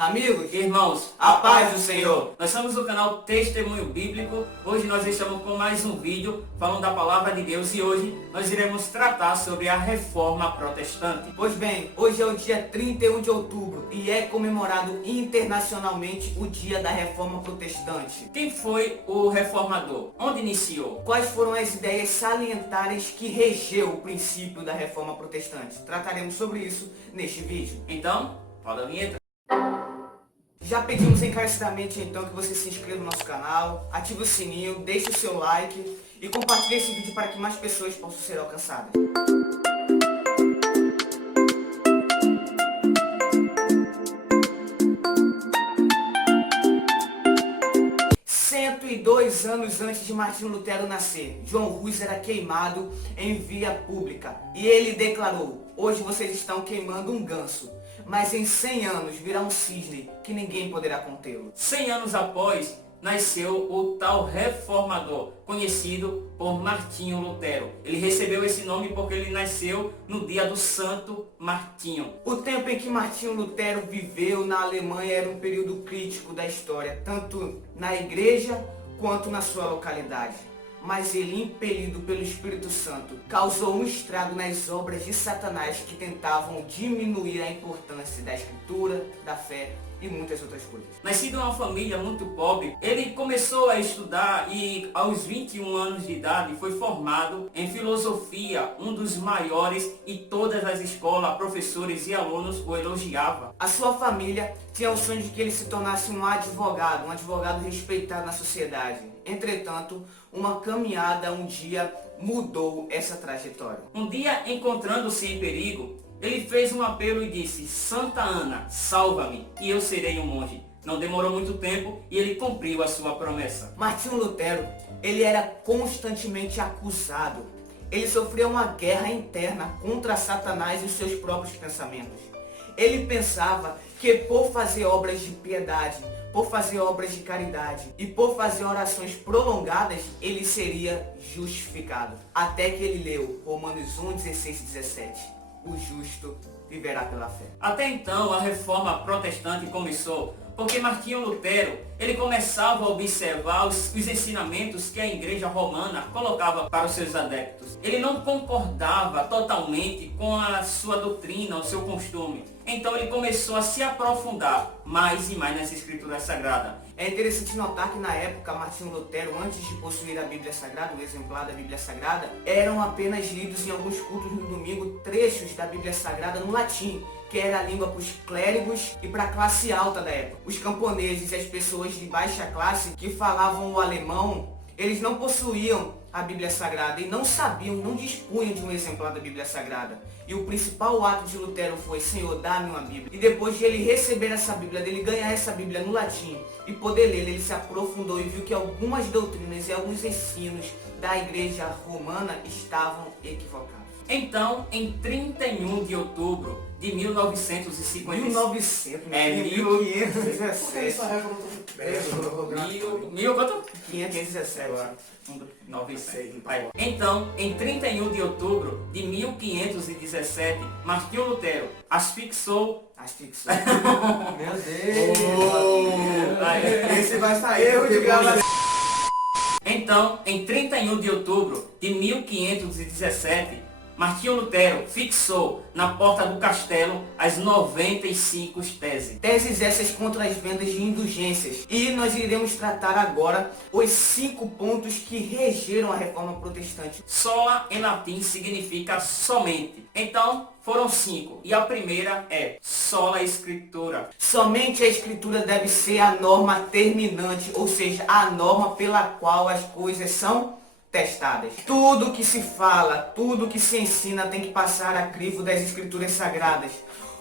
Amigos, Irmãos, a paz do Senhor. Nós somos o canal Testemunho Bíblico. Hoje nós estamos com mais um vídeo falando da palavra de Deus e hoje nós iremos tratar sobre a Reforma Protestante. pois bem, hoje é o dia 31 de outubro e é comemorado internacionalmente o dia da Reforma Protestante. Quem foi o reformador? Onde iniciou? Quais foram as ideias salientares que regeu o princípio da Reforma Protestante? Trataremos sobre isso neste vídeo. Então, roda a vinheta. Já pedimos encarecidamente então que você se inscreva no nosso canal, ative o sininho, deixe o seu like e compartilhe esse vídeo para que mais pessoas possam ser alcançadas. Cento e 2 anos antes de Martinho Lutero nascer, João Rus era queimado em via pública e ele declarou: hoje vocês estão queimando um ganso, mas em 100 anos virá um cisne que ninguém poderá contê-lo. 100 anos após, nasceu o tal reformador, conhecido por Martinho Lutero. Ele recebeu esse nome porque ele nasceu no dia do Santo Martinho. O tempo em que Martinho Lutero viveu na Alemanha era um período crítico da história, tanto na igreja quanto na sua localidade. Mas ele, impelido pelo Espírito Santo, causou um estrago nas obras de Satanás que tentavam diminuir a importância da Escritura, da fé e muitas outras coisas. Nascido em uma família muito pobre, ele começou a estudar e aos 21 anos de idade foi formado em filosofia, um dos maiores, e todas as escolas, professores e alunos o elogiavam. A sua família tinha o sonho de que ele se tornasse um advogado respeitado na sociedade. Entretanto, uma caminhada um dia mudou essa trajetória. Um dia, encontrando-se em perigo, ele fez um apelo e disse: Santa Ana, salva-me e eu serei um monge. Não demorou muito tempo e ele cumpriu a sua promessa. Martinho Lutero, ele era constantemente acusado. Ele sofreu uma guerra interna contra Satanás e os seus próprios pensamentos. Ele pensava que por fazer obras de piedade, por fazer obras de caridade e por fazer orações prolongadas, ele seria justificado. Até que ele leu Romanos 1, 16 e 17. O justo viverá pela fé. Até então, a reforma protestante começou porque Martinho Lutero, ele começava a observar os ensinamentos que a igreja romana colocava para os seus adeptos. Ele não concordava totalmente com a sua doutrina, o seu costume. Então ele começou a se aprofundar mais e mais nas escrituras sagradas. É interessante notar que na época Martinho Lutero, antes de possuir a Bíblia Sagrada, o exemplar da Bíblia Sagrada, eram apenas lidos em alguns cultos no domingo trechos da Bíblia Sagrada no latim, que era a língua para os clérigos e para a classe alta da época. Os camponeses e as pessoas de baixa classe que falavam o alemão, eles não possuíam a Bíblia Sagrada e não sabiam, não dispunham de um exemplar da Bíblia Sagrada. E o principal ato de Lutero foi: Senhor, dá-me uma Bíblia. E depois de ele receber essa Bíblia, dele ganhar essa Bíblia no latim e poder ler, ele se aprofundou e viu que algumas doutrinas e alguns ensinos da igreja romana estavam equivocados. Então, em 31 de outubro de 1950... 1900, É, 1517. Mil quanto? 517. 900. Então, em 31 de outubro de 1517, Martinho Lutero asfixiou... Asfixou. Meu Deus. Esse vai sair. Então, em 31 de outubro de 1517, Martinho Lutero fixou na porta do castelo as 95 teses. Teses essas contra as vendas de indulgências. E nós iremos tratar agora os 5 pontos que regeram a Reforma Protestante. Sola em latim significa somente. Então, foram 5. E a primeira é sola escritura. Somente a Escritura deve ser a norma terminante, ou seja, a norma pela qual as coisas são testadas. Tudo que se fala, tudo que se ensina tem que passar a crivo das Escrituras Sagradas.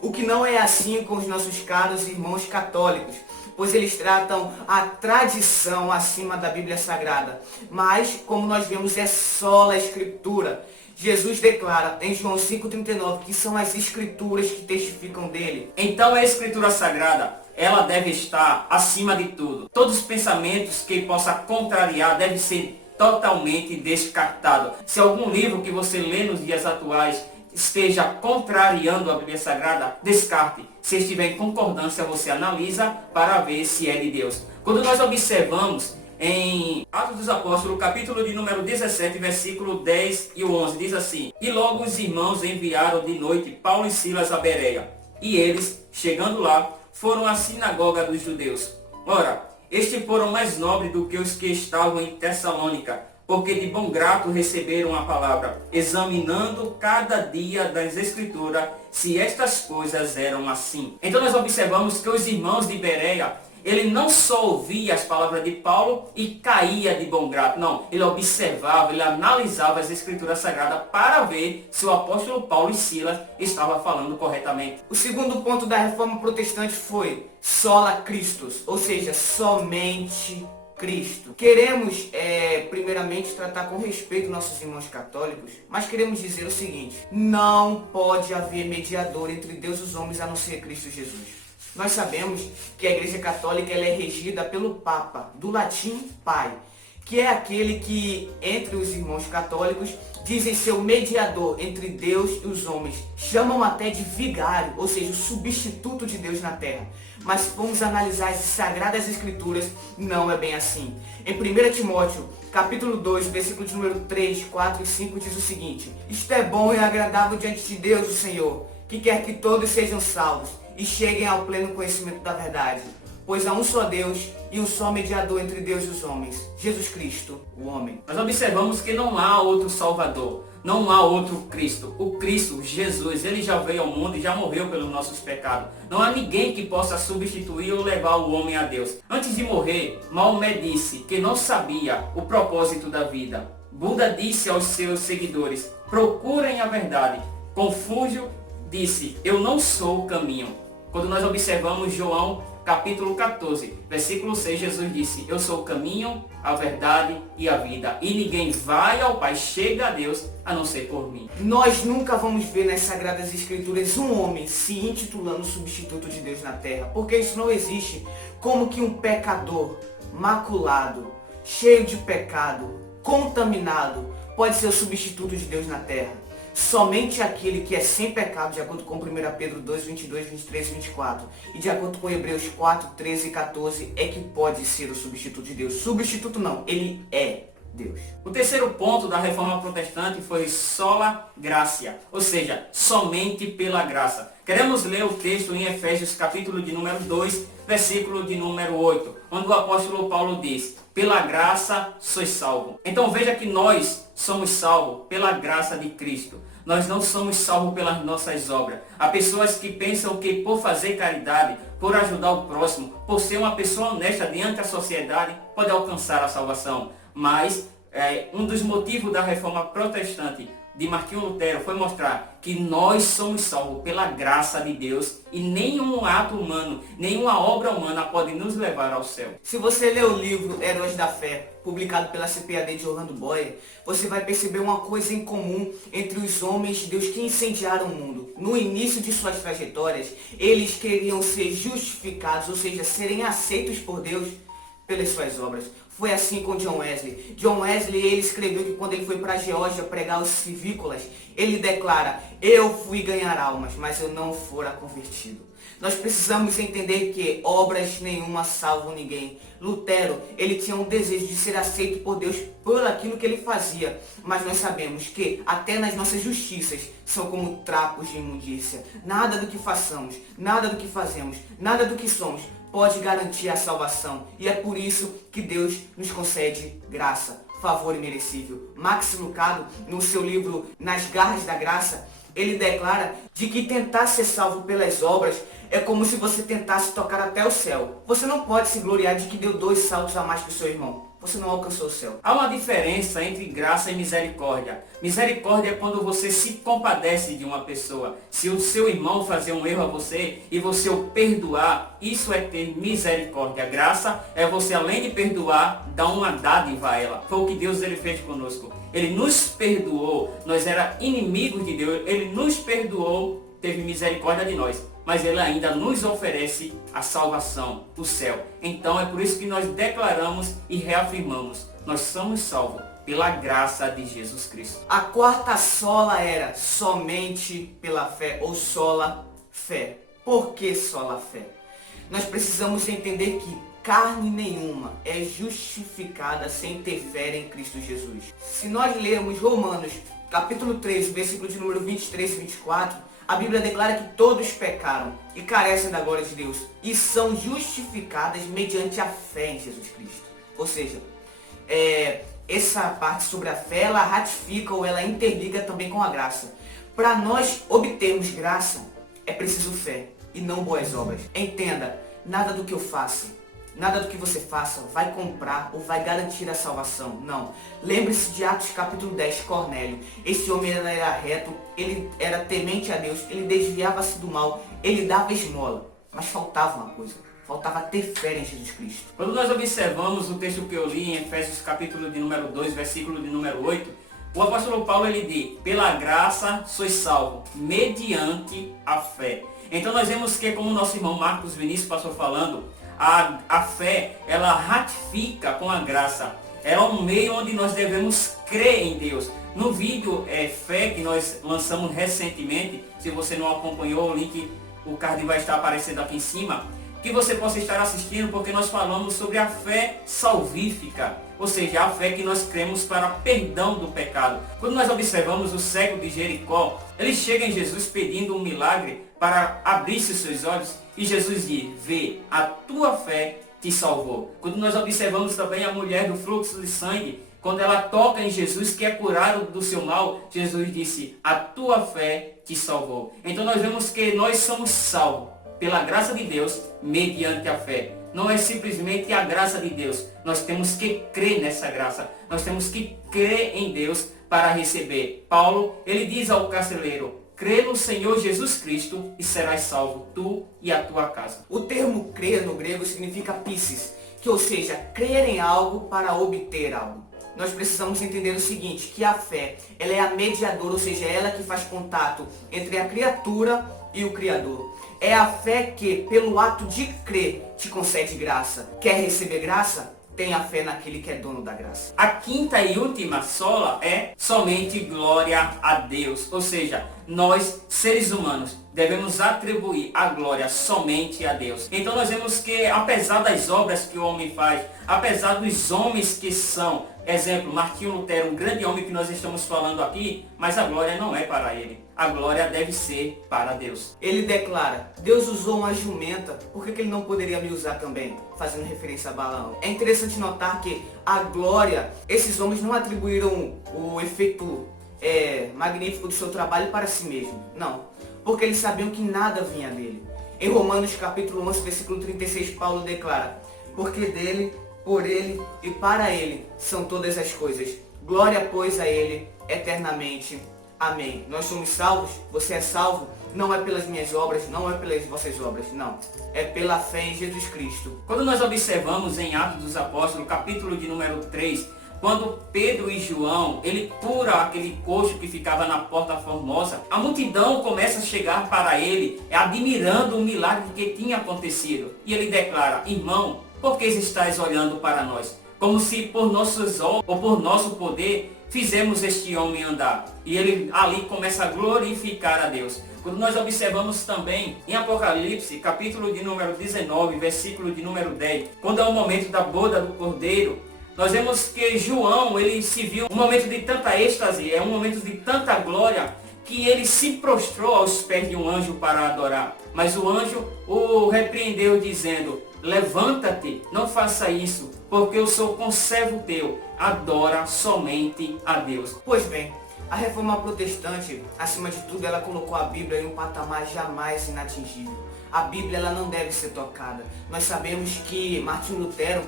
O que não é assim com os nossos caros irmãos católicos, pois eles tratam a tradição acima da Bíblia Sagrada. Mas, como nós vemos, é só a Escritura. Jesus declara em João 5,39 que são as Escrituras que testificam dele. Então a Escritura Sagrada, ela deve estar acima de tudo. Todos os pensamentos que possa contrariar devem ser totalmente descartado. Se algum livro que você lê nos dias atuais esteja contrariando a Bíblia Sagrada, descarte. Se estiver em concordância, você analisa para ver se é de Deus. Quando nós observamos em Atos dos Apóstolos, capítulo de número 17, versículo 10 e 11, diz assim: E logo os irmãos enviaram de noite Paulo e Silas a Bereia. E eles, chegando lá, foram à sinagoga dos judeus. Ora, estes foram mais nobres do que os que estavam em Tessalônica, porque de bom grado receberam a palavra, examinando cada dia das Escrituras se estas coisas eram assim. Então nós observamos que os irmãos de Bereia, ele não só ouvia as palavras de Paulo e caía de bom grado. Não, ele observava, ele analisava as Escrituras Sagradas para ver se o apóstolo Paulo e Silas estavam falando corretamente. O segundo ponto da Reforma Protestante foi sola Christus, ou seja, somente Cristo. Queremos, primeiramente, tratar com respeito nossos irmãos católicos, mas queremos dizer o seguinte: não pode haver mediador entre Deus e os homens a não ser Cristo Jesus. Nós sabemos que a Igreja Católica ela é regida pelo Papa, do latim Pai, que é aquele que, entre os irmãos católicos, dizem ser o mediador entre Deus e os homens. Chamam até de vigário, ou seja, o substituto de Deus na terra. Mas se formos analisar as Sagradas Escrituras, não é bem assim. Em 1 Timóteo, capítulo 2, versículo de número 3, 4 e 5, diz o seguinte: Isto é bom e agradável diante de Deus, o Senhor, que quer que todos sejam salvos e cheguem ao pleno conhecimento da verdade. Pois há um só Deus e um só mediador entre Deus e os homens, Jesus Cristo, o homem. Nós observamos que não há outro Salvador, não há outro Cristo. O Cristo, Jesus, ele já veio ao mundo e já morreu pelos nossos pecados. Não há ninguém que possa substituir ou levar o homem a Deus. Antes de morrer, Maomé disse que não sabia o propósito da vida. Buda disse aos seus seguidores: procurem a verdade. Confúcio disse: eu não sou o caminho. Quando nós observamos João capítulo 14, versículo 6, Jesus disse: eu sou o caminho, a verdade e a vida. E ninguém vai ao Pai, chega a Deus, a não ser por mim. Nós nunca vamos ver nas Sagradas Escrituras um homem se intitulando substituto de Deus na terra. Porque isso não existe. Como que um pecador, maculado, cheio de pecado, contaminado, pode ser o substituto de Deus na terra? Somente aquele que é sem pecado, de acordo com 1 Pedro 2, 22, 23 e 24. E de acordo com Hebreus 4, 13 e 14, é que pode ser o substituto de Deus. Substituto não, ele é Deus. O terceiro ponto da Reforma Protestante foi sola gratia, ou seja, somente pela graça. Queremos ler o texto em Efésios capítulo de número 2, versículo de número 8, onde o apóstolo Paulo diz: pela graça sois salvos. Então veja que nós somos salvos pela graça de Cristo. Nós não somos salvos pelas nossas obras. Há pessoas que pensam que por fazer caridade, por ajudar o próximo, por ser uma pessoa honesta diante da sociedade, pode alcançar a salvação. Mas um dos motivos da Reforma Protestante de Martinho Lutero foi mostrar que nós somos salvos pela graça de Deus e nenhum ato humano, nenhuma obra humana pode nos levar ao céu. Se você ler o livro Heróis da Fé, publicado pela CPAD de Orlando Boyer, você vai perceber uma coisa em comum entre os homens de Deus que incendiaram o mundo. No início de suas trajetórias, eles queriam ser justificados, ou seja, serem aceitos por Deus pelas suas obras. Foi assim com John Wesley. John Wesley, ele escreveu que quando ele foi para a Geórgia pregar os civícolas, ele declara: eu fui ganhar almas, mas eu não fora convertido. Nós precisamos entender que obras nenhuma salvam ninguém. Lutero, ele tinha um desejo de ser aceito por Deus por aquilo que ele fazia. Mas nós sabemos que até nas nossas justiças são como trapos de imundícia. Nada do que façamos, nada do que fazemos, nada do que somos pode garantir a salvação. E é por isso que Deus nos concede graça, favor imerecível. Max Lucado, no seu livro Nas Garras da Graça, ele declara de que tentar ser salvo pelas obras é como se você tentasse tocar até o céu. Você não pode se gloriar de que deu 2 saltos a mais que o seu irmão. Você não alcançou o céu. Há uma diferença entre graça e misericórdia. Misericórdia é quando você se compadece de uma pessoa. Se o seu irmão fazer um erro a você e você o perdoar, isso é ter misericórdia. Graça é você, além de perdoar, dar uma dádiva a ela. Foi o que Deus ele fez conosco. Ele nos perdoou. Nós éramos inimigos de Deus. Ele nos perdoou, teve misericórdia de nós. Mas ele ainda nos oferece a salvação, o céu. Então é por isso que nós declaramos e reafirmamos: nós somos salvos pela graça de Jesus Cristo. A quarta sola era somente pela fé, ou sola fé. Por que sola fé? Nós precisamos entender que carne nenhuma é justificada sem ter fé em Cristo Jesus. Se nós lermos Romanos, capítulo 3, versículo de número 23 e 24, a Bíblia declara que todos pecaram e carecem da glória de Deus e são justificadas mediante a fé em Jesus Cristo. Ou seja, essa parte sobre a fé, ela ratifica ou ela interliga também com a graça. Para nós obtermos graça, é preciso fé e não boas obras. Entenda, nada do que eu faça, nada do que você faça vai comprar ou vai garantir a salvação. Não. Lembre-se de Atos capítulo 10, Cornélio. Esse homem era reto, ele era temente a Deus, ele desviava-se do mal, ele dava esmola. Mas faltava uma coisa. Faltava ter fé em Jesus Cristo. Quando nós observamos o texto que eu li em Efésios capítulo de número 2, versículo de número 8, o apóstolo Paulo ele diz, pela graça sois salvo, mediante a fé. Então nós vemos que, como o nosso irmão Marcos Vinícius passou falando, a fé, ela ratifica com a graça. É um meio onde nós devemos crer em Deus. No vídeo Fé que nós lançamos recentemente, se você não acompanhou, o link, o card vai estar aparecendo aqui em cima, que você possa estar assistindo, porque nós falamos sobre a fé salvífica, ou seja, a fé que nós cremos para perdão do pecado. Quando nós observamos o cego de Jericó, ele chega em Jesus pedindo um milagre para abrir-se os seus olhos, e Jesus diz, vê, a tua fé te salvou. Quando nós observamos também a mulher do fluxo de sangue, quando ela toca em Jesus, que é curado do seu mal, Jesus disse, a tua fé te salvou. Então nós vemos que nós somos salvos pela graça de Deus, mediante a fé. Não é simplesmente a graça de Deus. Nós temos que crer nessa graça. Nós temos que crer em Deus para receber. Paulo, ele diz ao carcereiro, crê no Senhor Jesus Cristo e serás salvo, tu e a tua casa. O termo crer no grego significa piscis, que ou seja, crer em algo para obter algo. Nós precisamos entender o seguinte, que a fé, ela é a mediadora, ou seja, ela que faz contato entre a criatura e o Criador. É a fé que, pelo ato de crer, te concede graça. Quer receber graça? Tenha fé naquele que é dono da graça. A quinta e última sola é somente glória a Deus. Ou seja, nós, seres humanos, devemos atribuir a glória somente a Deus. Então nós vemos que, apesar das obras que o homem faz, apesar dos homens que são, exemplo, Martinho Lutero, um grande homem que nós estamos falando aqui, mas a glória não é para ele. A glória deve ser para Deus. Ele declara, Deus usou uma jumenta, por que ele não poderia me usar também? Fazendo referência a Balaão. É interessante notar que a glória, esses homens não atribuíram o efeito magnífico do seu trabalho para si mesmo. Não, porque eles sabiam que nada vinha dele. Em Romanos capítulo 11, versículo 36, Paulo declara, porque dele, por ele e para ele são todas as coisas. Glória, pois, a ele eternamente. Amém. Nós somos salvos, você é salvo, não é pelas minhas obras, não é pelas vossas obras, não. É pela fé em Jesus Cristo. Quando nós observamos em Atos dos Apóstolos, capítulo de número 3, quando Pedro e João, ele cura aquele coxo que ficava na Porta Formosa, a multidão começa a chegar para ele, admirando o milagre que tinha acontecido. E ele declara, irmão, por que estáis olhando para nós? Como se por nossos olhos ou por nosso poder fizemos este homem andar. E ele ali começa a glorificar a Deus. Quando nós observamos também em Apocalipse, capítulo de número 19, versículo de número 10, quando é o momento da boda do Cordeiro, nós vemos que João, ele se viu um momento de tanta êxtase, um momento de tanta glória, que ele se prostrou aos pés de um anjo para adorar. Mas o anjo o repreendeu dizendo, levanta-te, não faça isso, porque eu sou conservo teu, adora somente a Deus. Pois bem, a reforma protestante, acima de tudo, ela colocou a Bíblia em um patamar jamais inatingível. A Bíblia, ela não deve ser tocada. Nós sabemos que Martinho Lutero,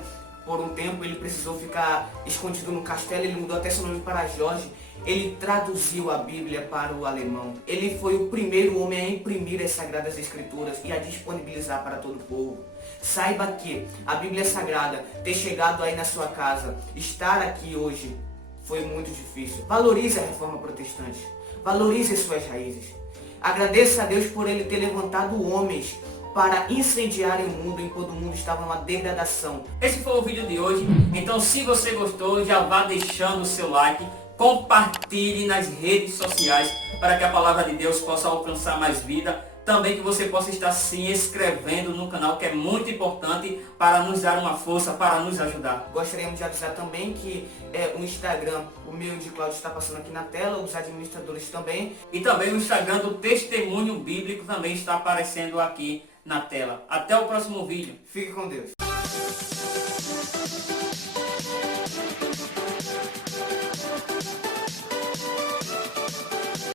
por um tempo, ele precisou ficar escondido no castelo, ele mudou até seu nome para Jorge. Ele traduziu a Bíblia para o alemão. Ele foi o primeiro homem a imprimir as Sagradas Escrituras e a disponibilizar para todo o povo. Saiba que a Bíblia Sagrada, ter chegado aí na sua casa, estar aqui hoje, foi muito difícil. Valorize a reforma protestante. Valorize as suas raízes. Agradeça a Deus por ele ter levantado homens para incendiarem o mundo enquanto o mundo estava numa degradação. Esse foi o vídeo de hoje. Então, se você gostou, já vá deixando o seu like, compartilhe nas redes sociais para que a palavra de Deus possa alcançar mais vida. Também que você possa estar se inscrevendo no canal, que é muito importante para nos dar uma força, para nos ajudar. Gostaríamos de avisar também que o Instagram, o meu e de Cláudio, está passando aqui na tela, os administradores também. E também o Instagram do Testemunho Bíblico também está aparecendo aqui na tela. Até o próximo vídeo. Fique com Deus.